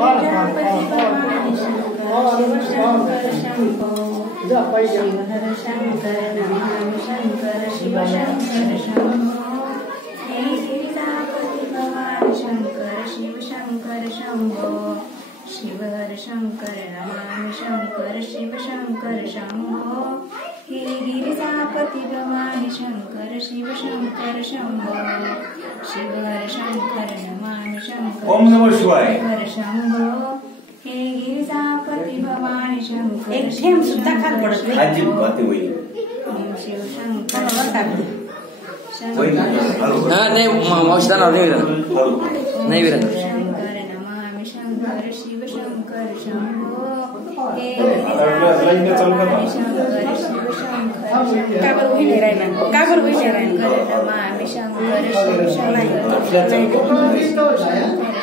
गिरिजापति भवानी शंकर शिव शंकर शंभो शिवहर शंकर नमामि शंकर शिव शंकर शंभो हे गिरिजापति भवानी शंकर शिव शंकर शंभो शिवहर शंकर नमामि शंकर शिव शंकर शंभो हे गिरिजापति भवानी शंकर शिव शंकर शंभो शिवहर शंकर नमामि शंकर ओम नमः शिवाय शंभो हे गिरिजापति भवानी शंकर एक ठेम सुद्धा खाल पडत नाही आजी बाते होई शिव शंकर नाही औषधांवर नाही विरत शंकर नमामि शंकर शिव शंकर शंभो हे शंकर शिव शंकर का बरं उभी नाही राहिला का बरं उभी नाही राहिला नमामि शंकर शिव शंकर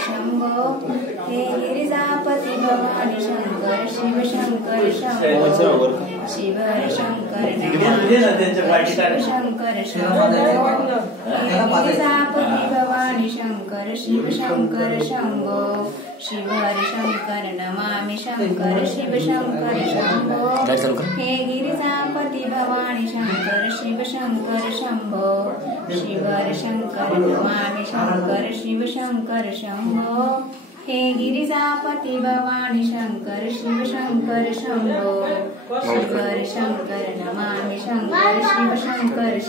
शंभो हे गिरिजापति भवानी शंकर शिव शंकर शंभो शिवहर शंकर नमामि शिव शंकर शंभो हे गिरिजापति भवानी शंकर शिव शंकर शंभो शिवहर शंकर नमामि शंकर शिव शंकर शंभो हे गिरिजापति भवानी शंकर शिव शंकर शंभो शिवहर शंकर नमामि शंकर शिव शंकर शंभो हे गिरिजापति भवानी शंकर शिव शंकर शंभो शिवहर शंकर नमामि शंकर शिव शंकर